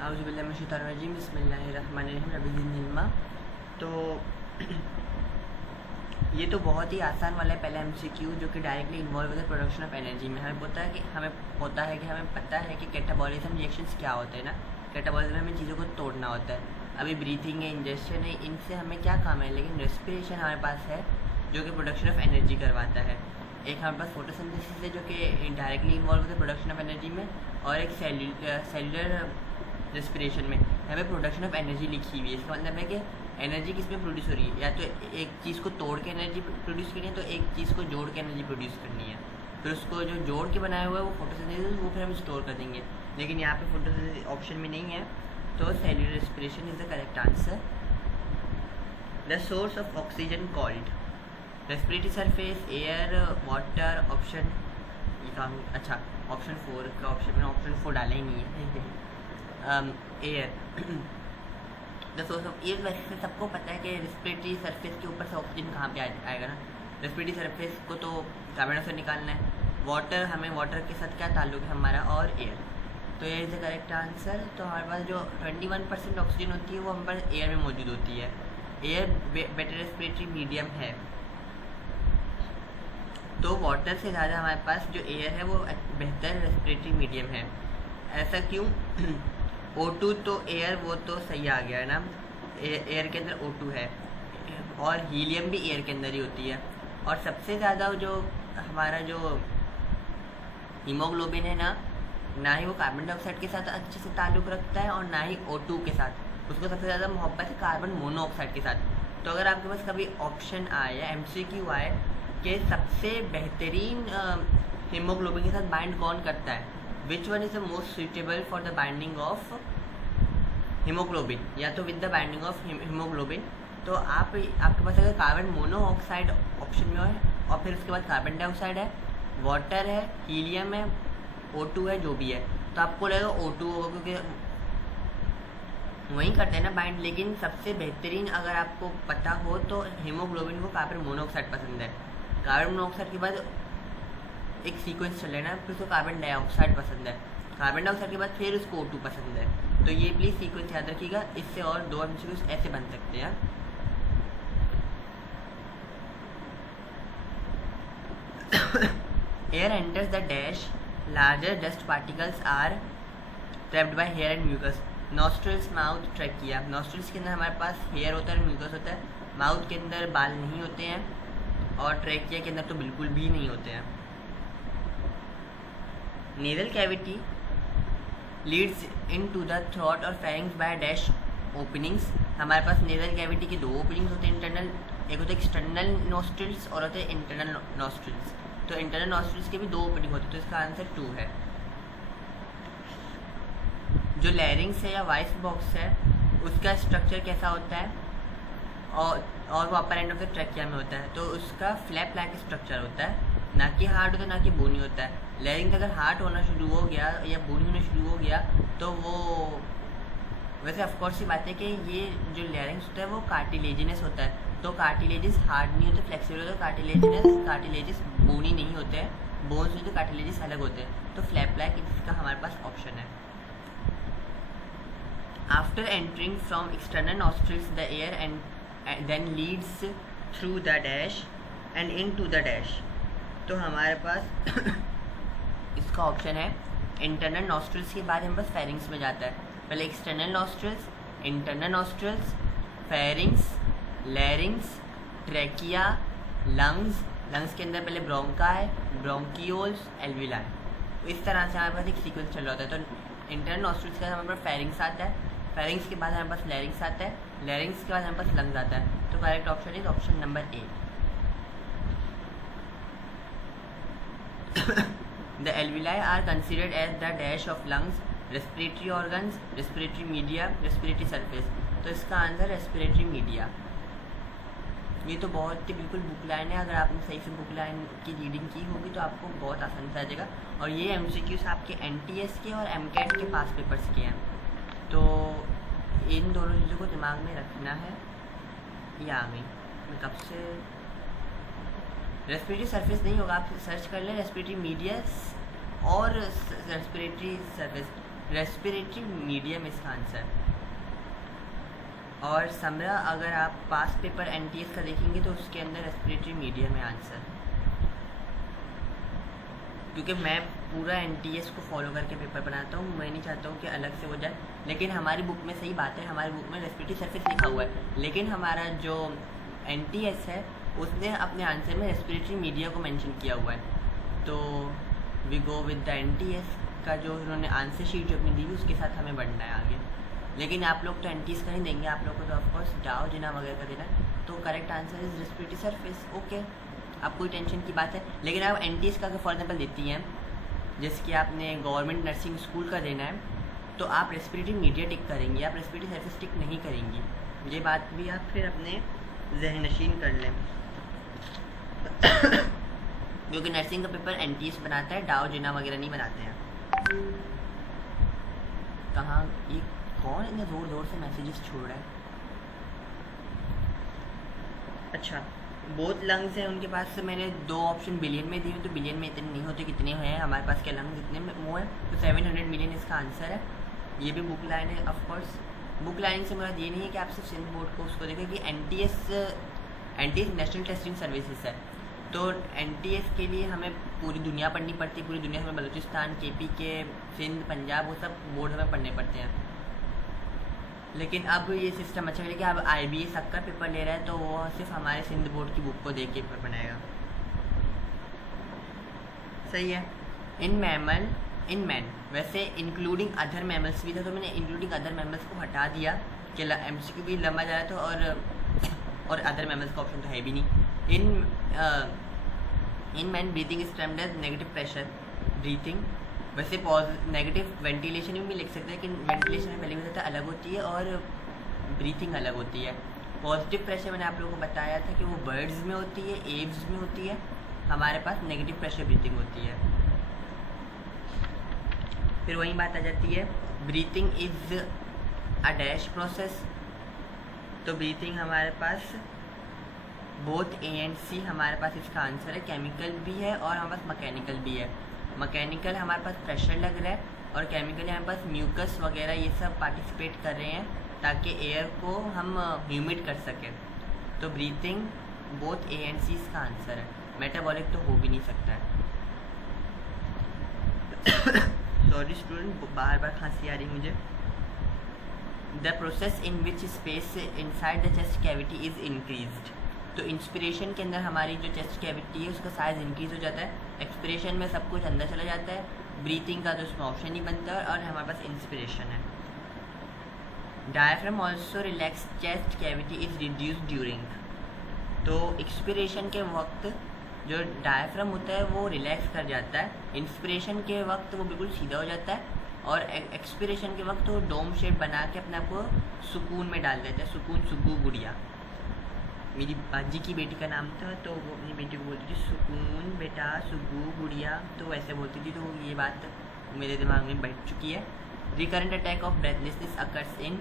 आउज़ुबिल्लाहिमिनश्शैतानिर्रजीम बिस्मिल्लाहिर्रहमानिर्रहीम रब्बिज़िदनी। तो ये तो बहुत ही आसान वाला है पहला MCQ, जो कि डायरेक्टली इन्वॉल्व होता है प्रोडक्शन ऑफ एनर्जी में। हमें पता है कि हमें पता है कि कैटाबॉलिज्म रिएक्शंस क्या होते हैं ना। कैटाबॉलिज्म में चीज़ों को तोड़ना होता है। अभी ब्रीथिंग है, इंजेक्शन है, इनसे हमें क्या काम है, लेकिन रेस्पिरेशन हमारे पास है जो कि प्रोडक्शन ऑफ एनर्जी करवाता है। एक हमारे पास फोटोसिंथेसिस है जो कि डायरेक्टली इन्वॉल्व होता है प्रोडक्शन ऑफ एनर्जी में, और एक सेल्युलर रेस्पिरेशन में हमें प्रोडक्शन ऑफ एनर्जी लिखी हुई है। इसका मतलब है कि एनर्जी किस में प्रोड्यूस हो रही है, या तो एक चीज़ को तोड़ के एनर्जी प्रोड्यूस करनी है, तो एक चीज़ को जोड़ के एनर्जी प्रोड्यूस करनी है। फिर उसको जो जोड़ के बनाया हुआ है वो फोटोसिंथेसिस, वो फिर हम स्टोर कर देंगे। लेकिन यहाँ पे फोटोसिंथेसिस ऑप्शन में नहीं है, तो cellular respiration is the correct answer. The source of oxygen called respiratory surface, air, water. Option अच्छा, ऑप्शन 4 का ऑप्शन 4 डाला ही नहीं है। Air. The source of air, वैसे सबको पता है कि रेस्पिरेटरी सरफेस के ऊपर से ऑक्सीजन कहाँ पे आएगा ना। रेस्पिरेटरी सरफेस को तो कार्बन डाइऑक्साइड निकालना है। वाटर, हमें वाटर के साथ क्या ताल्लुक है हमारा, और एयर। तो air is the correct answer. तो हमारे पास जो 21% ऑक्सीजन होती है वो हमारे पास एयर में मौजूद होती है। एयर बेटर रेस्पिरेटरी मीडियम है, तो वाटर से ज़्यादा हमारे पास जो एयर है वो बेहतर रेस्पिरेटरी मीडियम है। ऐसा क्यों? O2 तो एयर, वो तो सही आ गया है ना। एयर के अंदर O2 है, और हीलियम भी एयर के अंदर ही होती है। और सबसे ज़्यादा जो हमारा जो हीमोग्लोबिन है ना ही वो कार्बन डाइऑक्साइड के साथ अच्छे से ताल्लुक़ रखता है, और ना ही O2 के साथ। उसको सबसे ज़्यादा मोहब्बत है कार्बन मोनोऑक्साइड के साथ। तो अगर आपके पास कभी ऑप्शन आए या MCQ आए कि सबसे बेहतरीन हीमोग्लोबिन के साथ बाइंड कौन करता है, which one is the most suitable for the binding of haemoglobin, या तो with the binding of haemoglobin, तो आपके पास अगर कार्बन मोनोऑक्साइड ऑप्शन में है, और फिर उसके बाद कार्बन डाइऑक्साइड है, वाटर है, हीलियम है, O2 है, जो भी है, तो आपको लगेगा O2 होगा, क्योंकि वहीं करते हैं ना बाइंड। लेकिन सबसे बेहतरीन अगर आपको पता हो तो हीमोग्लोबिन को कार्बन मोनोऑक्साइड पसंद है। कार्बन मोनोऑक्साइड के बाद एक सीक्वेंस चल रहा है ना, फिर उसको कार्बन डाइऑक्साइड पसंद है। कार्बन डाइऑक्साइड के बाद फिर उसको O2 पसंद है। तो ये प्लीज़ सीक्वेंस याद रखिएगा। इससे और 2 MCQ ऐसे बन सकते हैं। Air enters the dash, larger dust particles are trapped by hair and mucus. Nostrils, mouth, trachea. Nostrils के अंदर हमारे पास हेयर होता है, म्यूकस होता है। माउथ के अंदर बाल नहीं होते हैं, और ट्रैकिया के अंदर तो बिल्कुल भी नहीं होते हैं। Nasal cavity leads into the throat और फेरिंग्स बाय डैश ओपनिंग्स। हमारे पास नेजल कैविटी के 2 ओपनिंग्स होते हैं इंटरनल, एक होता है एक्सटर्नल नॉस्ट्रल्स और होते हैं इंटरनल नॉस्ट्रल्स। तो इंटरनल नॉस्ट्रल्स के भी 2 ओपनिंग होते हैं, तो इसका आंसर 2 है। जो लैरिंग्स है या वॉइस बॉक्स है, उसका स्ट्रक्चर कैसा होता है, और वो अपर एंड ऑफ द ट्रैकिया में होता है, तो उसका फ्लैप लाइक स्ट्रक्चर होता है, ना कि हार्ड होता है, ना कि बोनी होता है। लैरिंग्स अगर हार्ड होना शुरू हो गया या बोनी होना शुरू हो गया, तो वो वैसे ऑफकोर्स ही बात है कि ये जो लैरिंग्स होता है वो कार्टिलेजिनस होता है। तो कार्टिलेजिस हार्ड नहीं होते, फ्लेक्सिबल होते हैं। कार्टिलेजिस बोनी नहीं होते हैं, बोन्स नहीं, तो कार्टिलेजिस अलग होते हैं। तो फ्लैप लाइक इसका हमारे पास ऑप्शन है। After entering from external nostrils the air and then leads through the dash and into the dash. तो हमारे पास इसका ऑप्शन है इंटरनल नॉस्ट्रल्स के बाद हमारे पास फेरिंग्स में जाता है। पहले external nostrils, internal nostrils, pharynx, लैरिंग्स, trachea, lungs. Lungs के अंदर पहले ब्रोंकाई, ब्रोंकियोल्स, एल्विलाई। इस तरह से हमारे पास एक सीक्वेंस चल रहा होता है। तो इंटरनल नॉस्ट्रल्स के बाद हमारे पास फेरिंग्स आता है, फेरिंग्स के बाद हमारे पास लैरिंग्स आता है, लैरिंग्स के बाद हमारे पास लंग्स आता है। तो correct option is option number A. The alveoli are considered as the dash of lungs, respiratory organs, respiratory media, respiratory surface। तो इसका आंसर रेस्पिरेटरी मीडिया। ये तो बहुत ही बिल्कुल बुक लाइन है, अगर आपने सही से बुक लाइन की रीडिंग की होगी तो आपको बहुत आसानी से आ जाएगा। और ये MCQs आपके NTS के और MCAT के पास पेपर्स के हैं, तो इन दोनों चीज़ों को दिमाग में रखना है। ये आ गई, मैं कब से रेस्पिरेटरी सरफेस नहीं होगा, आप सर्च कर लें रेस्पिरेटरी मीडिया और रेस्पिरेटरी सरफेस। रेस्पिरेटरी मीडियम इसका आंसर। और समरा, अगर आप पास पेपर एनटीएस का देखेंगे तो उसके अंदर रेस्पिरेटरी मीडियम है आंसर, क्योंकि मैं पूरा एनटीएस को फॉलो करके पेपर बनाता हूँ, मैं नहीं चाहता हूँ कि अलग से हो जाए। लेकिन हमारी बुक में सही बात है, हमारी बुक में रेस्पिरेटरी सरफेस लिखा हुआ है, लेकिन हमारा जो एनटीएस है उसने अपने आंसर में रेस्पिरेटरी मीडिया को मेंशन किया हुआ है। तो we go with the NTS का जो उन्होंने आंसर शीट जो अपनी दी हुई उसके साथ हमें बढ़ना है आगे। लेकिन आप लोग तो एनटीएस का नहीं देंगे, आप लोग को तो ऑफकोर्स डाओ जिना वगैरह का देना है। तो correct answer is respiratory surface. Okay, आप कोई टेंशन की बात है। लेकिन आप एनटीएस का अगर फॉर एग्जाम्पल देती हैं, जैसे कि आपने गवर्नमेंट नर्सिंग स्कूल का देना है, तो आप रेस्पिरेटरी मीडिया टिक करेंगी, आप रेस्पिरेटरी सरफेस टिक नहीं करेंगी। ये बात भी आप फिर अपने जहन नशीन कर लें। क्योंकि नर्सिंग का पेपर एनटीएस बनाता है, डाओ जिना वगैरह नहीं बनाते हैं। कहाँ ये कौन इतने ज़ोर ज़ोर से मैसेजेस छोड़ रहा है? अच्छा, बोथ लंग्स हैं उनके पास। से मैंने 2 ऑप्शन बिलियन में दिए, तो बिलियन में इतने नहीं होते कितने हैं हमारे पास के लंग्स, इतने में वो है, तो 700 मिलियन इसका आंसर है। ये भी बुक लाइन है ऑफकोर्स। बुक लाइन से मुराद ये नहीं है कि आप सिर्फ सिंध बोर्ड को उसको देखें कि एनटीएस नेशनल टेस्टिंग सर्विसेज है, तो एनटीएस के लिए हमें पूरी दुनिया पढ़नी पड़ती है, पूरी दुनिया में बलूचिस्तान, केपी के, सिंध, पंजाब, वो सब बोर्ड हमें पढ़ने पड़ते हैं। लेकिन अब ये सिस्टम अच्छा है कि अब IBS का पेपर ले रहा है, तो वो सिर्फ हमारे सिंध बोर्ड की बुक को देख के पेपर बनाएगा। सही है। इन मैन वैसे इंक्लूडिंग अदर मैमल्स भी था, तो मैंने इंक्लूडिंग अदर मैमल्स को हटा दिया कि MCQ भी लंबा जा रहा था, और अदर मैमल्स का ऑप्शन तो है भी नहीं। In man breathing is termed as negative pressure breathing. वैसे नेगेटिव वेंटिलेशन में भी लिख सकते हैं, लेकिन वेंटिलेशन में पहले भी होता है अलग होती है और ब्रीथिंग अलग होती है। पॉजिटिव प्रेशर मैंने आप लोगों को बताया था कि वो बर्ड्स में होती है, एव्स में होती है, हमारे पास नेगेटिव प्रेशर ब्रीथिंग होती है। फिर वही बात आ जाती है, breathing is a dash process. तो ब्रीथिंग हमारे पास बोथ A एंड C हमारे पास इसका आंसर है। केमिकल भी है और हमारे पास मैकेनिकल भी है। मैकेनिकल हमारे पास प्रेशर लग रहा है, और केमिकल हमारे पास म्यूकस वगैरह ये सब पार्टिसिपेट कर रहे हैं ताकि एयर को हम ह्यूमिड कर सकें। तो breathing both A and C इसका आंसर है। मेटाबॉलिक तो हो भी नहीं सकता है। सॉरी स्टूडेंट, बार बार खांसी आ रही है मुझे। The process in which space inside the chest cavity is increased. तो इंस्पिरेशन के अंदर हमारी जो चेस्ट कैविटी है उसका साइज इंक्रीज हो जाता है, एक्सपिरेशन में सब कुछ अंदर चला जाता है, ब्रीथिंग का तो उसमें ऑप्शन ही बनता है, और हमारे पास इंस्पिरेशन है। Diaphragm also relax chest cavity is reduce during. तो एक्सपिरेशन के वक्त जो डायफ्राम होता है वो रिलैक्स कर जाता है, इंस्पिरेशन के वक्त वो बिल्कुल सीधा हो जाता है, और एक्सपिरेशन के वक्त वो डोम शेप बना के अपने आप को सुकून में डाल देता है। सुकून सुगू गुड़िया, मेरी बाजी की बेटी का नाम था, तो वो अपनी बेटी को बोलती थी सुकून बेटा, सुगू गुड़िया, तो वैसे बोलती थी। तो ये बात मेरे दिमाग में बैठ चुकी है। Recurrent attack of breathlessness occurs in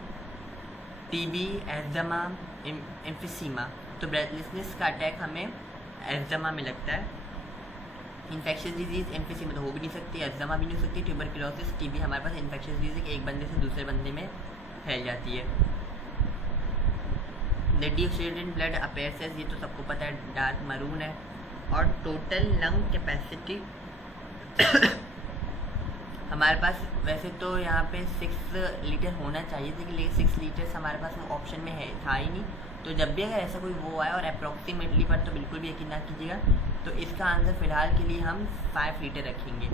TB, asthma, emphysema. तो ब्रेथलेसनेस का अटैक हमें एस्थमा में लगता है। इन्फेक्शियस डिजीज एम्फिसीमा तो हो भी नहीं सकती, एस्थमा भी नहीं हो सकती। ट्यूबरक्लोसिस, TB हमारे पास इन्फेक्शियस डिजीज एक बंदे से दूसरे बंदे में फैल जाती है। द डिओक्सीडेंट ब्लड अपीयर्स एज, ये तो सबको पता है, डार्क मरून है। और टोटल लंग कैपेसिटी हमारे पास वैसे तो यहाँ पे 6 लीटर होना चाहिए था, लेकिन 6 लीटर्स हमारे पास ऑप्शन में है था ही नहीं। तो जब भी अगर ऐसा कोई वो आए और अप्रॉक्सीमेटली पर, तो बिल्कुल भी यकीन ना कीजिएगा। तो इसका आंसर फ़िलहाल के लिए हम 5 लीटर रखेंगे।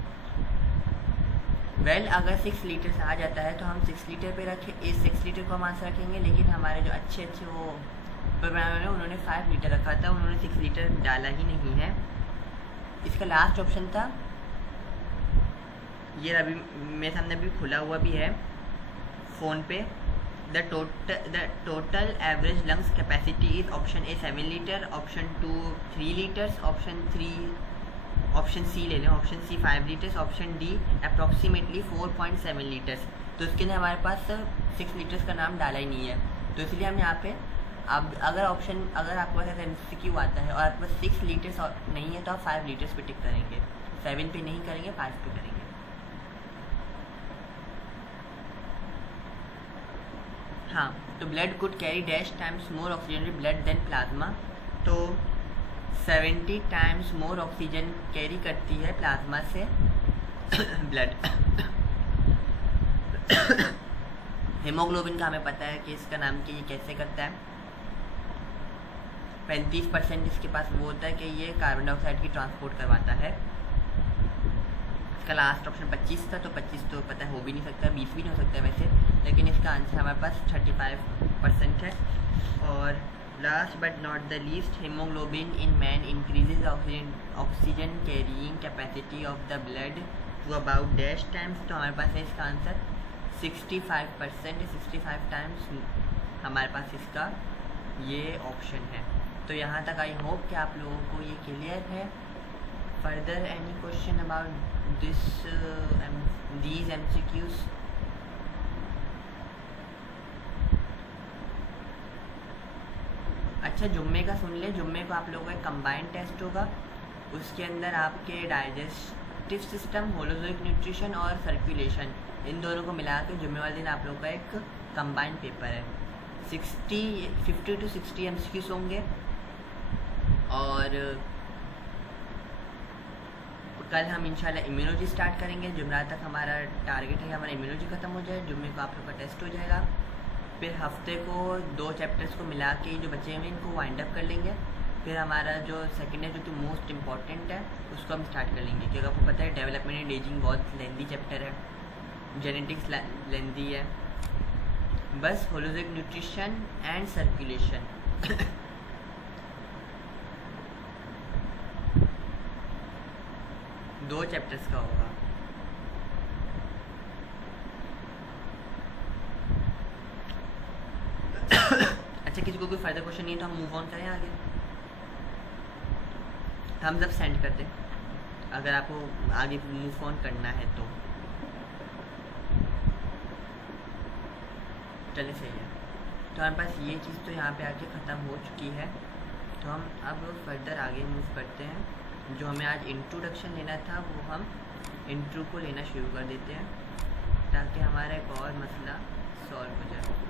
वेल, अगर 6 लीटर आ जाता है तो हम 6 लीटर पे रखें, इस 6 लीटर को हम आंसर रखेंगे। लेकिन हमारे जो अच्छे वो प्रोग्रामर हैं उन्होंने 5 लीटर रखा था, उन्होंने 6 लीटर डाला ही नहीं है। इसका लास्ट ऑप्शन था ये, अभी मेरे सामने अभी खुला हुआ भी है फ़ोन पे। The total average lungs capacity is option A 7 litre, option 2 3 litres, option C ले लें, option C 5 litres, option D approximately 4.7 litres. तो इसके लिए हमारे पास 6 लीटर्स का नाम डाला ही नहीं है। तो इसलिए हम यहाँ पे अब अगर आपके पास ऐसा MCQ आता है और आपके पास 6 लीटर्स नहीं है, तो आप 5 लीटर्स पे टिक करेंगे, 7 पे नहीं करेंगे, 5 पे करेंगे। हाँ, तो blood could carry dash times more oxygen blood than plasma. तो 70 टाइम्स मोर ऑक्सीजन कैरी करती है प्लाज्मा से ब्लड। हीमोग्लोबिन का हमें पता है कि इसका नाम कि ये कैसे करता है। 35% इसके पास वो होता है कि ये कार्बन डाइऑक्साइड की ट्रांसपोर्ट करवाता है। इसका लास्ट ऑप्शन 25 था, तो 25 तो पता है हो भी नहीं सकता, 20 भी नहीं हो सकता वैसे, लेकिन इसका आंसर हमारे पास 35% है। और last but not the least, haemoglobin in man increases oxygen carrying capacity of the blood to about dash times. तो हमारे पास है इसका आंसर 65%, 65 टाइम्स हमारे पास इसका ये ऑप्शन है। तो यहाँ तक आई होप कि आप लोगों को ये क्लियर है। Further any question about these MCQs? अच्छा, जुम्मे का सुन ले। जुम्मे को आप लोगों का एक कंबाइंड टेस्ट होगा, उसके अंदर आपके डाइजेस्टिव सिस्टम, होलोजोइक न्यूट्रिशन और सर्कुलेशन, इन दोनों को मिला के जुम्मे वाले दिन आप लोगों का एक कंबाइंड पेपर है। 50 to 60 MCQs होंगे। और कल हम इंशाल्लाह इम्यूनोलॉजी स्टार्ट करेंगे। जुमेरात तक हमारा टारगेट है कि हमारा इम्यूनोलॉजी ख़त्म हो जाए। जुम्मे को आप लोग का टेस्ट हो जाएगा। फिर हफ्ते को 2 चैप्टर्स को मिला के जो बच्चे हैं इनको वाइंड अप कर लेंगे। फिर हमारा जो सेकंड है, जो कि मोस्ट इम्पॉर्टेंट है, उसको हम स्टार्ट कर लेंगे। क्योंकि आपको पता है डेवलपमेंट एंड एजिंग बहुत लेंदी चैप्टर है, जेनेटिक्स लेंदी है। बस होलोजिक न्यूट्रिशन एंड सर्कुलेशन दो चैप्टर्स का होगा। अच्छा, किसी को कोई फर्दर क्वेश्चन नहीं है तो हम मूव ऑन करें आगे। हम सब सेंड कर दें अगर आपको आगे मूव ऑन करना है तो। चले, सही है। तो हमारे पास ये चीज़ तो यहाँ पे आके ख़त्म हो चुकी है। तो हम अब फर्दर आगे मूव करते हैं। जो हमें आज इंट्रोडक्शन लेना था वो हम इंट्रो को लेना शुरू कर देते हैं, ताकि हमारा एक और मसला सॉल्व हो जाए।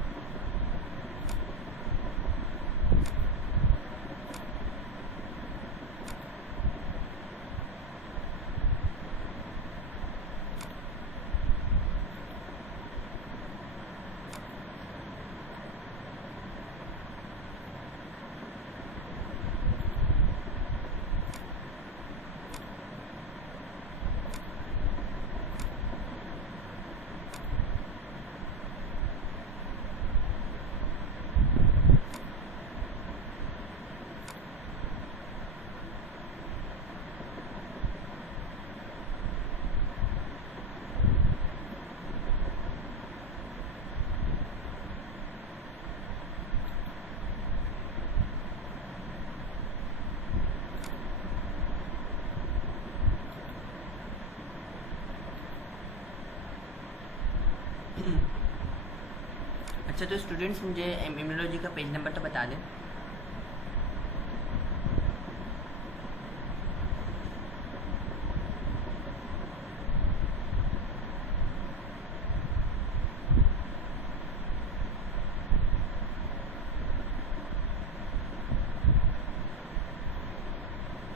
अच्छा, तो स्टूडेंट्स मुझे इम्यूनोलॉजी का पेज नंबर तो बता दें।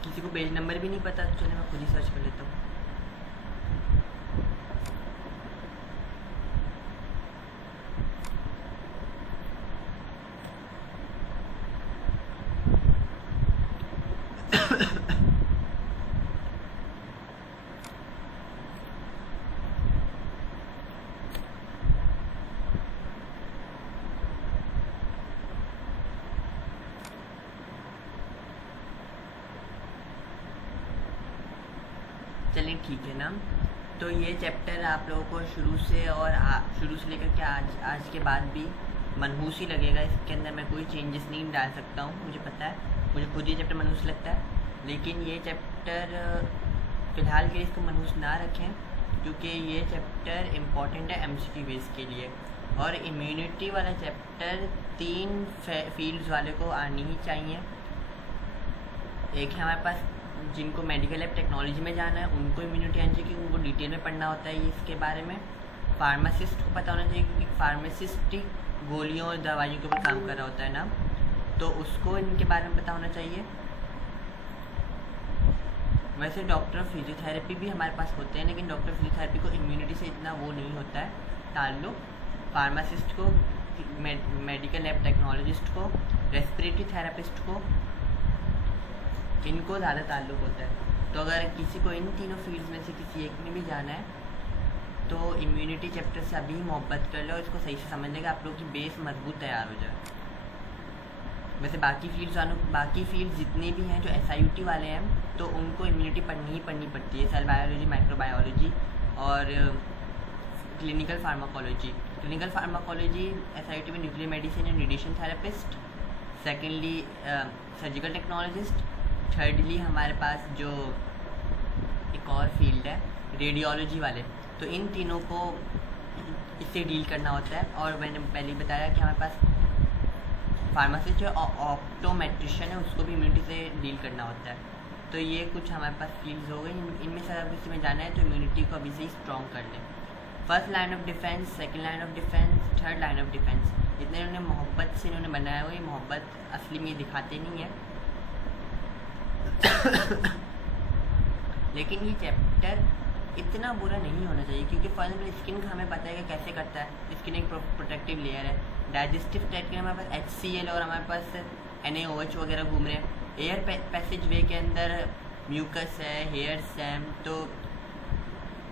किसी को पेज नंबर भी नहीं पता तो चलिए मैं खुद ही सर्च कर लेता हूँ। चलिए, ठीक है ना। तो ये चैप्टर आप लोगों को शुरू से और शुरू से लेकर के आज के बाद भी मनहूस ही लगेगा। इसके अंदर मैं कोई चेंजेस नहीं डाल सकता हूँ, मुझे पता है। मुझे खुद ये चैप्टर मनहूस लगता है, लेकिन ये चैप्टर फ़िलहाल के लिए इसको मनहूस ना रखें, क्योंकि ये चैप्टर इम्पॉर्टेंट है MCQ बेस के लिए। और इम्यूनिटी वाला चैप्टर 3 फील्ड्स वाले को आनी ही चाहिए। एक है हमारे पास जिनको मेडिकल लैब टेक्नोलॉजी में जाना है, उनको इम्यूनिटी MCQ उनको डिटेल में पढ़ना होता है ये इसके बारे में। फार्मासिस्ट को पता होना चाहिए कि फार्मासिस्ट गोलियों और दवाइयों के ऊपर काम कर रहा होता है ना, तो उसको इनके बारे में पता होना चाहिए। वैसे डॉक्टर फिजियोथेरेपी भी हमारे पास होते हैं, लेकिन डॉक्टर फिजियोथेरेपी को इम्यूनिटी से इतना वो नहीं होता है ताल्लुक। फार्मासिस्ट को, मेडिकल लैब टेक्नोलॉजिस्ट को, रेस्पिरेटरी थेरेपिस्ट को, इनको ज़्यादा ताल्लुक होता है। तो अगर किसी को इन तीनों फील्ड्स में से किसी एक में भी जाना है तो इम्यूनिटी चैप्टर से अभी मोहब्बत कर लो, इसको सही से समझ लेगा, आप लोग की बेस मजबूत तैयार हो जाए। वैसे बाकी फील्ड्स जितने भी हैं जो SIUT वाले हैं, तो उनको इम्यूनिटी पढ़नी ही पड़ती है। सेल बायोलॉजी, माइक्रोबायोलॉजी और clinical pharmacology. Clinical pharmacology SIUT में nuclear medicine and radiation therapist, secondly surgical technologist, thirdly हमारे पास जो एक और फील्ड है रेडियोलॉजी वाले। तो इन तीनों को इससे डील करना होता है। और मैंने पहले बताया कि हमारे पास फार्मासिस्ट जो ऑप्टोमेट्रिशियन है, उसको भी इम्यूनिटी से डील करना होता है। तो ये कुछ हमारे पास फील्ड्स हो गई। इनमें से अगर किसी में जाना है तो इम्यूनिटी को अभी से ही स्ट्रॉन्ग कर लें। First line of defence, second line of defence, third line of defence, इतने इन्होंने मोहब्बत से इन्होंने बनाया हुआ। ये मोहब्बत असली में दिखाते नहीं है लेकिन ये चैप्टर इतना बुरा नहीं होना चाहिए, क्योंकि फॉर एग्जाम्पल स्किन का हमें पता है कि कैसे करता है। स्किन एक प्रोटेक्टिव लेयर है। डाइजेस्टिव ट्रैक्ट के हमारे पास HCl और हमारे पास NaOH वगैरह घूम रहे हैं। एयर पैसेज वे के अंदर म्यूकस है, हेयर्स हैं। तो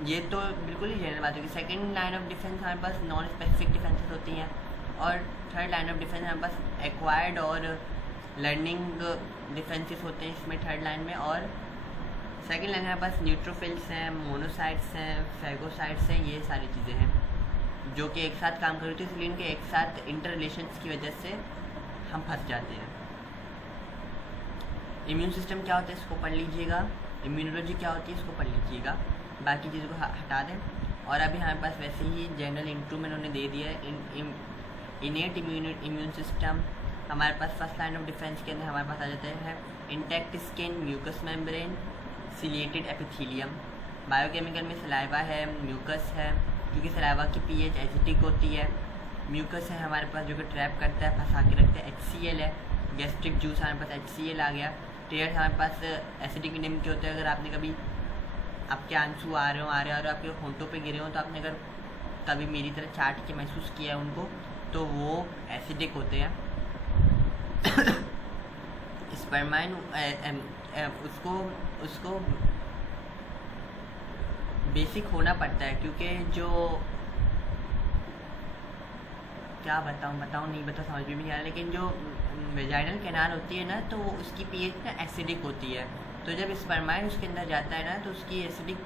ये तो बिल्कुल ही जनरल बात होगी। सेकेंड लाइन ऑफ डिफेंस हमारे पास नॉन स्पेसिफिक डिफेंसेस होती हैं, और थर्ड लाइन ऑफ डिफेंस हमारे पास एक्वायर्ड और लर्निंग डिफेंसेस होते हैं इसमें थर्ड लाइन में। और सेकेंड लाइन हमारे पास न्यूट्रोफिल्स हैं, मोनोसाइट्स हैं, फैगोसाइट्स हैं। ये सारी चीज़ें हैं जो कि एक साथ काम कर रही थी, इसलिए इनके एक साथ इंटर रिलेशंस की वजह से हम फंस जाते हैं। इम्यून सिस्टम क्या होता है इसको पढ़ लीजिएगा। इम्यूनोलॉजी क्या होती है इसको पढ़ लीजिएगा। बाकी चीज़ों को हटा दें। और अभी हमारे पास वैसे ही जनरल इंट्रो में उन्होंने दे दिया है। इनेट इम्यून सिस्टम हमारे पास फर्स्ट लाइन ऑफ डिफेंस के अंदर हमारे पास आ जाता है intact skin, mucus membrane, ciliated epithelium. Biochemical में सलाइवा है, म्यूकस है, क्योंकि सलाइवा की pH एसिडिक होती है। म्यूकस है हमारे पास जो कि ट्रैप करता है, फंसा के रखता है। HCl है, गैस्ट्रिक जूस हमारे पास HCl आ गया। टेयर्स हमारे पास एसिडिक निम के होते हैं। अगर आपने कभी आपके आंसू आ रहे हो आपके होंठों पे गिरे हो, तो आपने अगर कभी मेरी तरह चाट के महसूस किया है उनको, तो वो एसिडिक होते हैं। स्पर्माइन उसको बेसिक होना पड़ता है, क्योंकि जो क्या बताऊँ नहीं समझ में नहीं आ रहा, लेकिन जो वेजाइनल कैनाल होती है ना, तो वो उसकी pH ना एसिडिक होती है। तो जब स्पर्माइन उसके अंदर जाता है ना, तो उसकी एसिडिक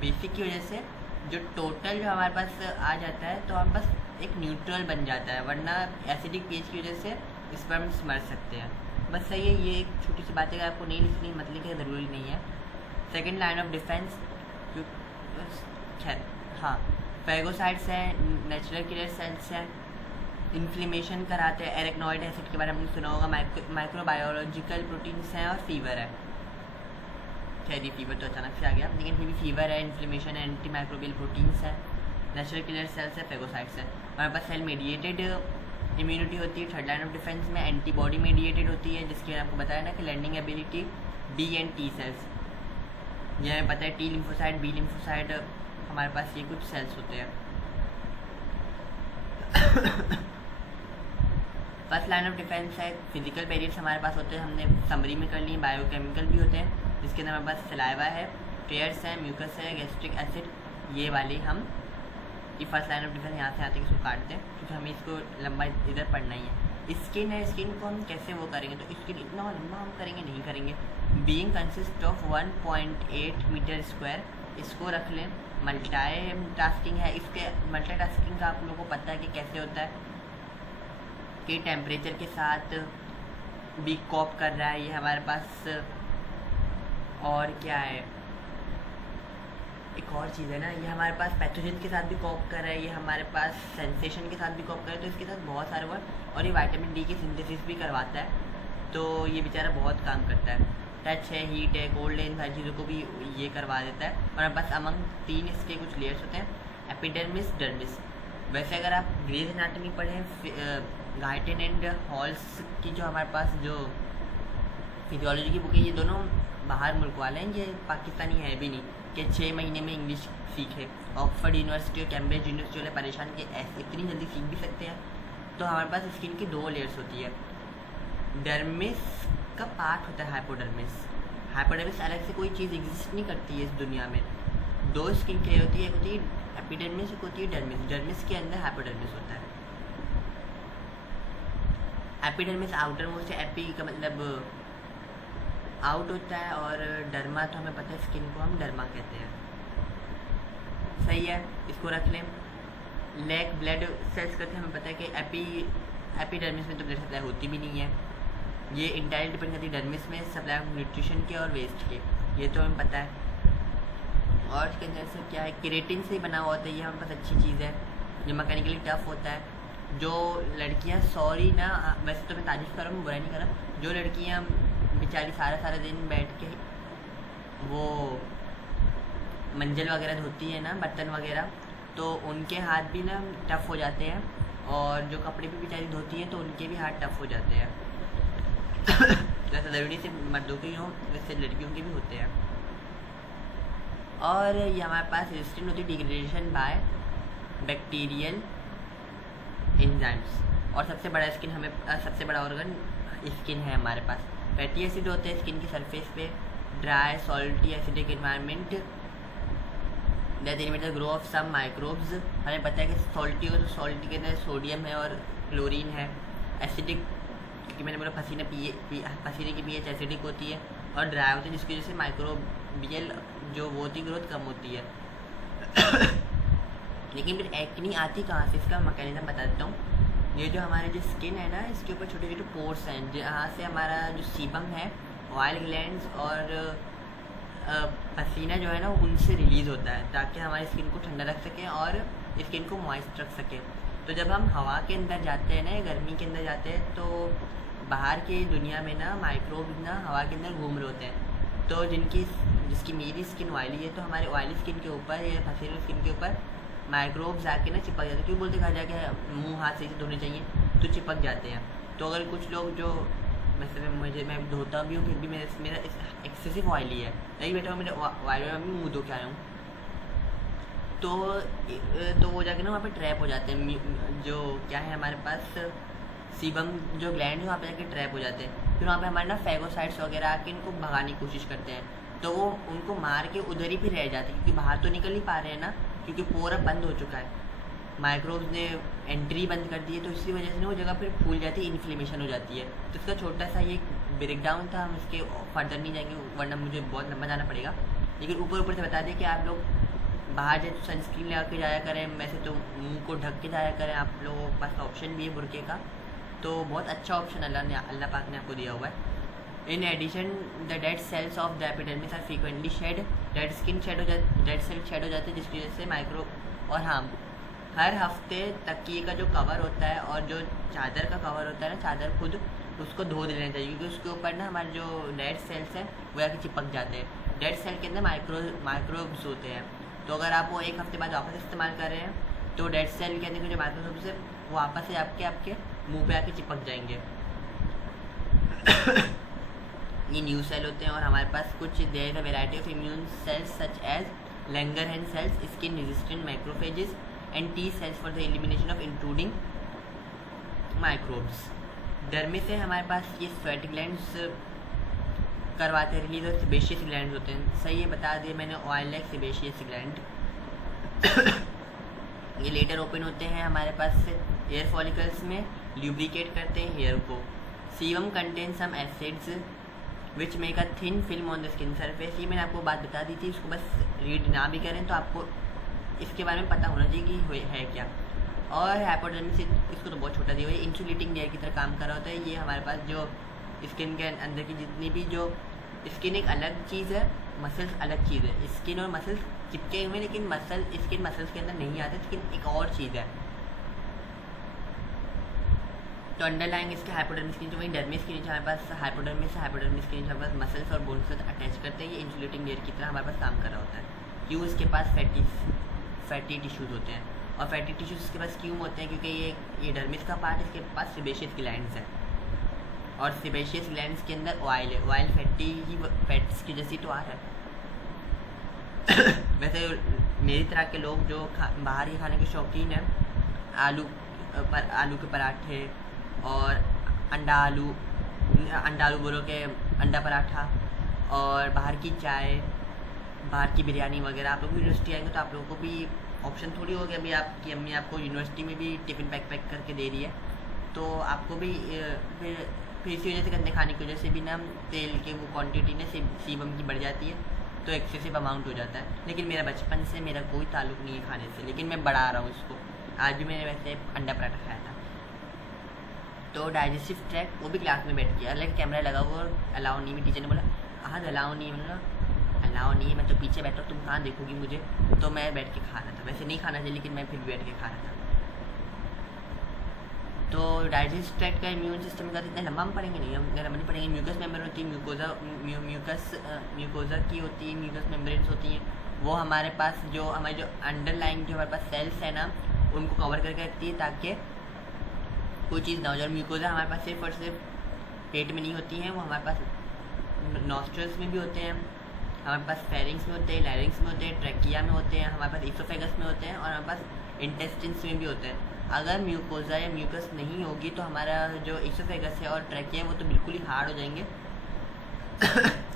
बेसिक की वजह से जो टोटल जो हमारे पास आ जाता है, तो हमारे पास एक न्यूट्रल बन जाता है। वरना एसिडिक pH की वजह से स्पर्म्स मर सकते हैं। बस सही है, ये एक छोटी सी बात है, आपको नहीं लिखनी, मत लिखने की ज़रूरी नहीं है। सेकेंड लाइन ऑफ डिफेंस खैर हाँ, फैगोसाइट्स हैं, नेचुरल किलर सेल्स हैं, इन्फ्लेमेशन कराते हैं। एरेक्नॉइड एसिड के बारे में सुना होगा। माइक्रोबायोलॉजिकल प्रोटीन्स हैं, और फीवर है। खैर ये फीवर तो अचानक से आ गया, लेकिन फिर भी फीवर है, इन्फ्लेमेशन है, एंटी माइक्रोबियल प्रोटीन्स है, नेचुरल किलर सेल्स है, फैगोसाइट्स है। हमारे पास सेल मेडिएटेड इम्यूनिटी होती है। थर्ड लाइन ऑफ डिफेंस में एंटीबॉडी मेडिएटेड होती है, जिसके आपको बताया ना कि learning ability B and T cells. ये हमें पता है T लिम्फोसाइट, B लिम्फोसाइट, हमारे पास ये कुछ सेल्स होते हैं। फर्स्ट लाइन ऑफ डिफेंस है फिजिकल बैरियर्स हमारे पास होते हैं, हमने समरी में कर ली। बायोकेमिकल भी होते हैं, जिसके अंदर हमारे पास सलाइवा है, टेयर्स है, म्यूकस है, गैस्ट्रिक एसिड, ये वाले हम ये फर्स्ट लाइन ऑफ डिफेंस यहाँ से आते हैं, इसको काट दें, क्योंकि हमें इसको लंबा इधर पढ़ना ही है। स्किन है, स्किन को हम कैसे वो करेंगे, तो स्किन इतना लंबा हम करेंगे नहीं करेंगे। Being consist of 1.8 metre square, इसको रख लें। मल्टी टास्किंग है, इसके मल्टी टास्किंग का आप लोगों को पता है कि कैसे होता है, कि टेम्परेचर के साथ भी कॉप कर रहा है ये हमारे पास। और क्या है, एक और चीज़ है ना, ये हमारे पास पैथोजन के साथ भी कॉप कर रहा है, ये हमारे पास सेंसेशन के साथ भी कॉप कर रहा है। तो इसके साथ बहुत सारे वर्ड, और ये विटामिन D की सिंथेसिस भी करवाता है, तो ये बेचारा बहुत काम करता है। टच है, हीट है, कोल्ड है, इन सारी चीज़ों को भी ये करवा देता है। और हमारे पास अमंग 3 इसके कुछ लेयर्स होते हैं। Epidermis, dermis. वैसे अगर आप ग्रेज एनाटॉमी पढ़ें, गार्टन एंड हॉल्स की जो हमारे पास जो फिजियोलॉजी की बुक है, ये दोनों बाहर मुल्क वाले हैं, ये पाकिस्तानी है भी नहीं कि 6 महीने में इंग्लिश सीखे। ऑक्सफोर्ड यूनिवर्सिटी और कैम्ब्रिज यूनिवर्सिटी वाले परेशान कि ऐसे इतनी जल्दी सीख भी सकते हैं। तो हमारे पास स्किन की 2 लेयर्स होती है। डर्मिस का पार्ट होता है हाइपोडर्मिस। हाइपोडर्मिस अलग से कोई चीज़ एग्जिस्ट नहीं करती है इस दुनिया में। 2 स्किन की लेयर होती है, एक होती है एपिडर्मिस, एक होती है डर्मिस। डर्मिस के अंदर हाइपोडर्मिस होता है। एपिडर्मिस आउटर मोस्ट है, एपी का मतलब आउट होता है, और डर्मा तो हमें पता है स्किन को हम डर्मा कहते हैं। सही है, इसको रख लें। लेग ब्लड सेल्स करते हैं, हमें पता है कि एपिडर्मिस में तो ब्लड सप्लाई होती भी नहीं है। ये इंटायरली डिपेंड करती है डर्मिस में सप्लाई ऑफ न्यूट्रिशन के और वेस्ट के, ये तो हमें पता है। और इसके अंदर से क्या है, केराटिन से बना हुआ होता है, ये हमारे पास अच्छी चीज़ है जो मैकेनिकली टफ होता है। जो लड़कियां, सॉरी ना वैसे तो मैं तारीफ कर रहा हूँ, बुराई नहीं कर रहा, जो लड़कियां बेचारी सारा दिन बैठ के वो मंजल वगैरह धोती है ना, बर्तन वगैरह, तो उनके हाथ भी ना टफ हो जाते हैं, और जो कपड़े भी बेचारी धोती हैं तो उनके भी हाथ टफ हो जाते हैं। जैसे ज़रूरी से मर्दों के हों वैसे लड़कियों के भी होते हैं। और ये हमारे पास रेजिस्टेंट होती है डिग्रेडेशन बाय बैक्टीरियल एंजाइम्स। और सबसे बड़ा स्किन हमें सबसे बड़ा ऑर्गन स्किन है हमारे पास। फैटी एसिड होते हैं स्किन की सरफेस पे। Dry salty acidic environment that limit the grow of some microbes. हमें पता है कि सॉल्टी हो तो सॉल्टी के अंदर सोडियम है और क्लोरीन है। एसिडिक, क्योंकि मैंने बोला पसीने की पीएच एसिडिक होती है। और ड्राई होती है जिसकी वजह से माइक्रोबियल जो वो होती ग्रोथ कम होती है। लेकिन फिर एक्नी आती कहाँ से, इसका मैकेनिज्म बता देता हूँ। ये जो हमारे जो स्किन है ना, इसके ऊपर छोटे छोटे पोर्स हैं जहाँ से हमारा जो सीबम है, ऑयल ग्लैंड्स और पसीना जो है ना उनसे रिलीज़ होता है, ताकि हमारी स्किन को ठंडा रख सकें और स्किन को मॉइस्ट रख सकें। तो जब हम हवा के अंदर जाते हैं ना, गर्मी के अंदर जाते हैं, तो बाहर की दुनिया में ना माइक्रोब ना हवा के अंदर घूम रहे होते हैं। तो जिसकी मेरी स्किन ऑयली है, तो हमारे ऑयली स्किन के ऊपर या फंसी हुई स्किन के ऊपर माइक्रोब्स आके ना चिपक जाते हैं। क्यों बोलते, कहा जाए कि मुँह हाथ से धोने चाहिए, तो चिपक जाते हैं। तो अगर कुछ लोग जो वैसे मैं धोता भी हूँ, फिर भी मेरा एक्सेसिव ऑयली है, नहीं बेटा मेरे ऑयल में भी मुँह धो के आया हूँ, तो वो जाके ना वहाँ पे ट्रैप हो जाते हैं। जो क्या है हमारे पास सीबम जो ग्लैंड है वहाँ पे जाके ट्रैप हो जाते हैं। फिर वहाँ पे हमारे ना फैगोसाइट्स वगैरह आके इनको भगाने की कोशिश करते हैं, तो वो उनको मार के उधर ही भी रह जाते हैं, क्योंकि बाहर तो निकल नहीं पा रहे हैं ना, क्योंकि पूरा बंद हो चुका है, माइक्रोब्स ने एंट्री बंद कर दी है। तो इसी वजह से ना वो जगह फिर फूल जाती है, इन्फ्लेमेशन हो जाती है। तो इसका छोटा सा ये ब्रेक डाउन था, हम इसके फर्दर नहीं जाएंगे वरना मुझे बहुत लंबा जाना पड़ेगा। लेकिन ऊपर से बता दें कि आप लोग बाहर जब सनस्क्रीन लगा के जाया करें, वैसे तो मुंह को ढक के जाया करें। आप लोगों के पास ऑप्शन भी है बुरके का, तो बहुत अच्छा ऑप्शन अल्लाह पाक ने आपको दिया हुआ है। In addition the dead cells of the epidermis are frequently shed. Dead cell shed हो जाते हैं, जिसकी वजह से माइक्रो। और हाँ, हर हफ्ते तकिए का जो कवर होता है और जो चादर का कवर होता है ना, चादर खुद उसको धो देना चाहिए, क्योंकि उसके ऊपर ना हमारे जो डेड सेल्स हैं वो आके चिपक जाते हैं। डेड सेल के अंदर माइक्रोब्स होते हैं, तो अगर आप वो एक हफ्ते बाद वापस इस्तेमाल कर रहे हैं तो डेड सेल के अंदर के जो माइक्रोब्स है वो वापस से आपके मुंह पे आके चिपक जाएंगे। ये न्यू सेल होते हैं। और हमारे पास कुछ there is a variety of immune cells such as Langerhans cells, skin resistant macrophages and T cells for the elimination of intruding microbes. Dermis से हमारे पास ये स्वेट ग्लैंड्स करवाते हैं रिलीज, और सेबेशियस ग्लैंड्स होते हैं। सही है, बता दिए मैंने, ऑयल लाइक सेबेशियस ग्लैंड। ये लेटर ओपन होते हैं हमारे पास हेयर फॉलिकल्स में, ल्यूब्रिकेट करते हैं हेयर को। Sebum contain some acids which make a thin film on the skin surface. ये मैंने आपको बात बता दी थी, इसको बस रीड ना भी करें तो आपको इसके बारे में पता होना चाहिए कि है क्या। और हाइपोडर्मिस, इसको तो बहुत छोटा दिया हुआ है, इंसुलेटिंग लेयर की तरह काम कर रहा होता है। ये हमारे पास जो स्किन के अंदर की जितनी भी जो स्किन एक अलग चीज़ है, मसल्स अलग चीज़ है। स्किन और मसल्स चिपके हुए, लेकिन स्किन मसल्स के अंदर नहीं आते, स्किन एक और चीज़ है। तो अंडरलाइंग इसके हाइपोडर्मिस के नीचे वही डर्मिस के नीचे हमारे पास हाइपोडर्मिस के नीचे हमारे पास मसल्स और बोन्स से अटैच करते हैं। ये इंसुलेटिंग लेयर की तरह हमारे पास काम कर रहा होता है। क्यों, इसके पास फैटी टिश्यूज़ होते हैं। और फैटी टिश्यूज़ इसके पास क्यों होते हैं? क्योंकि ये डर्मिस का पार्ट, इसके पास सेबेशियस ग्लैंड्स है और सेबेशियस ग्लैंड्स के अंदर ऑयल है। ऑयल फैट्स की जैसी तो आ रहा है। वैसे मेरी तरह के लोग जो बाहर के खाने के शौकीन हैं, आलू के पराठे और अंडा आलू बोलो के अंडा पराठा और बाहर की चाय, बाहर की बिरयानी वगैरह, आप लोग भी यूनिवर्सिटी आएंगे तो आप लोगों को भी ऑप्शन थोड़ी हो गया। अभी आपकी अम्मी आपको यूनिवर्सिटी में भी टिफ़िन पैक करके दे रही है, तो आपको भी फिर इसी वजह से गंदे खाने की वजह से भी ना तेल की वो क्वांटिटी ना सीबम की बढ़ जाती है, तो एक्सेसिव अमाउंट हो जाता है। लेकिन मेरा बचपन से मेरा कोई ताल्लुक़ नहीं है खाने से, लेकिन मैं बढ़ा रहा हूँ इसको। आज भी मैंने वैसे अंडा पराठा खाया था। तो डाइजेस्टिव ट्रैक्ट वो भी क्लास में बैठ गया, अलग कैमरा लगा हुआ और अलाउ नहीं। टीचर ने बोला आज अलाउ नहीं, मतलब अलाउ नहीं है, मैं तो पीछे बैठा हूँ, तुम कहाँ देखोगी मुझे। तो मैं बैठ के खा रहा था, वैसे नहीं खाना चाहिए लेकिन मैं फिर भी बैठ के खा रहा था। तो डाइजेस्टिव ट्रैक्ट का इम्यून सिस्टम का इतना लंबा हम पढ़ेंगे नहीं, हम लंबा नहीं पढ़ेंगे। म्यूकस मेम्ब्रेन होती है, म्यूकोजा की होती है, म्यूकस मेम्ब्रेन्स होती हैं। वो हमारे पास जो अंडरलाइंग जो हमारे पास सेल्स है ना, उनको कवर करके रखती है ताकि कोई चीज़ ना हो जाए। म्यूकोजा हमारे पास सिर्फ और सिर्फ पेट में नहीं होती हैं, वो हमारे पास नॉस्ट्रल्स में भी होते हैं, हमारे पास फेरिंग्स में होते हैं, लैरिंग्स में होते हैं, ट्रैकिया में होते हैं, हमारे पास इसोफेगस में होते हैं और हमारे पास इंटेस्टिन्स में भी होते हैं। अगर म्यूकोजा या म्यूकस नहीं होगी तो हमारा जो इसोफेगस है और ट्रैकिया है वो तो बिल्कुल ही हार्ड हो जाएंगे।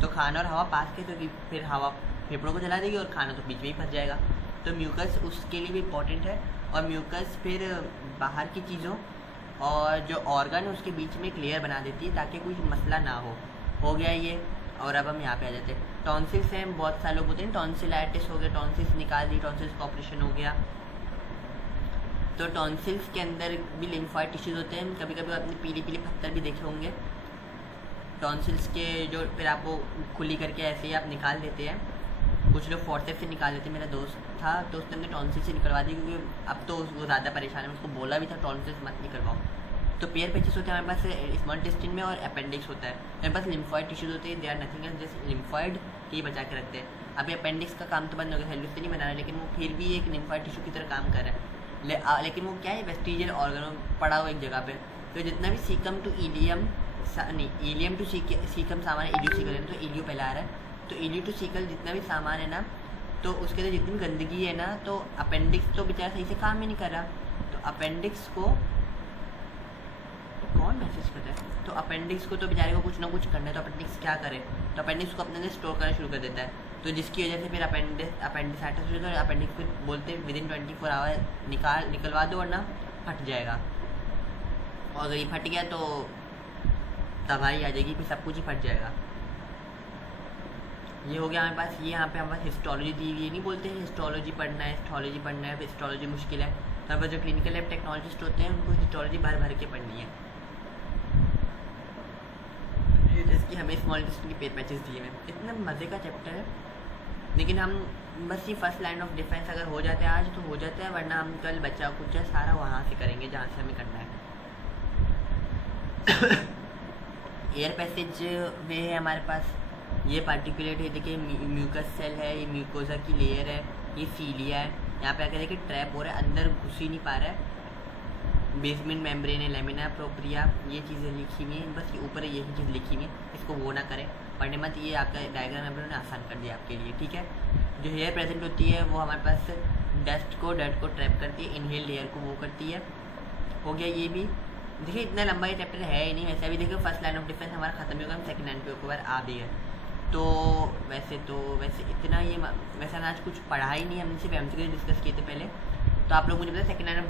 तो खाना और हवा पास के, तो फिर हवा फेफड़ों को जला देगी और खाना तो बीच में ही फंस जाएगा। तो म्यूकस उसके लिए भी इम्पॉर्टेंट है। और म्यूकस फिर बाहर की चीज़ों और जो ऑर्गन है उसके बीच में एक लेयर बना देती है ताकि कोई मसला ना हो गया ये। और अब हम यहाँ पे आ जाते हैं। टॉन्सिल्स हैं, बहुत सारे लोग होते हैं टॉन्सिलाइटिस हो गया, टॉन्सिल्स निकाल दी, टॉन्सिल्स का ऑपरेशन हो गया। तो टॉन्सिल्स के अंदर भी लिम्फॉइड टिश्यूज़ होते हैं। कभी कभी आपने पीले पत्थर भी देखे होंगे टॉन्सिल्स के, जो फिर आपको खुली करके ऐसे ही आप निकाल देते हैं। कुछ लोग फोर्सेप्स से निकाल देते हैं। मेरा दोस्त था तो उसने अपने टॉन्सिल से निकलवा दी, क्योंकि अब तो वो ज़्यादा परेशान है। उसको बोला भी था टॉन्सिल्स मत निकलवाओ। तो पेयर पैचेस होते हैं हमारे पास स्मॉल इंटेस्टाइन में और अपेंडिक्स होता है। मेरे पास लिम्फॉइड टिश्यूज़ होते हैं, they are nothing else just lymphoid के ही बचा के रखते हैं। अभी अपेंडिक्स का काम तो बंद हो गया, सेल्यूलोज से नहीं बना रहा, लेकिन वो फिर भी एक लिम्फॉइड टिश्यू की तरह काम कर रहा है। लेकिन वो क्या है, वेस्टिजियल ऑर्गन पड़ा हुआ एक जगह पे। तो जितना भी caecum to ileum ileum to caecum सामान है, इलियोसिकल है, तो इलियो पहला आ रहा है। तो इलियो टू सीकल जितना भी सामान है ना, तो उसके अंदर जितनी गंदगी है ना, तो अपेंडिक्स तो बेचारा सही से काम ही नहीं कर रहा। तो अपेंडिक्स को कौन मैसेज कर रहा है? तो अपेंडिक्स को तो बेचारे को कुछ ना कुछ करना है। तो अपेंडिक्स क्या करे? तो अपेंडिक्स को अपने अंदर स्टोर करना शुरू कर देता है। तो जिसकी वजह से फिर अपेंडिसाइटिस हो जाता है। अपेंडिक्स फिर बोलते हैं विदिन 24 आवर निकलवा दो वरना फट जाएगा। और अगर ये फट गया तो तबाही आ जाएगी, फिर सब कुछ ही फट जाएगा। ये हो गया हमारे पास। ये यहाँ पे हमारे पास हिस्टोलॉजी दी हुई है। नहीं बोलते हैं हिस्टोलॉजी पढ़ना है, हिस्टोलॉजी पढ़ना है, हिस्टोलॉजी मुश्किल है। तो अब जो क्लिनिकल लैब टेक्नोलॉजिस्ट होते हैं उनको हिस्टोलॉजी भर के पढ़नी है। जिसकी हमें स्मॉल इंटेस्टाइन की पेयर पैचेस दिए हैं। इतना मज़े का चैप्टर है, लेकिन हम बस ये फर्स्ट लाइन ऑफ डिफेंस अगर हो जाता है आज तो हो जाता है, वरना हम कल बचाव कुछ सारा वहाँ से करेंगे जहाँ से हमें करना है। एयर पैसेज वे है हमारे पास। ये पार्टिकुलेट है, देखिए म्यूकस सेल है, ये म्यूकोजा की लेयर है, ये सीलिया है। यहाँ पे आकर देखिए ट्रैप हो रहा है, अंदर घुस ही नहीं पा रहा है। बेसमेंट मेम्ब्रेन है, लेमिना प्रोप्रिया, ये चीज़ें लिखी हुई हैं। बस ये ऊपर यही चीज़ लिखी हुई है, इसको वो ना करें, पढ़ने मत। ये आपका डायग्राम उन्होंने आसान कर दिया आपके लिए, ठीक है। जो हेयर प्रेजेंट होती है वो हमारे पास डस्ट को ट्रैप करती है, इनहेल्ड एयर को वो करती है। हो गया ये भी। देखिए इतना लंबा ये चैप्टर है ही नहीं। वैसे अभी देखिए फर्स्ट लाइन ऑफ डिफेंस हमारा खत्म ही होगा, हम सेकंड लाइन पे ऊपर आ भी है। तो वैसे इतना ये वैसे आज कुछ पढ़ा ही नहीं, हमने सिर्फ एमसीक्यू डिस्कस किए थे पहले। तो आप लोग मुझे बताए सेकंड लाइन ऑफ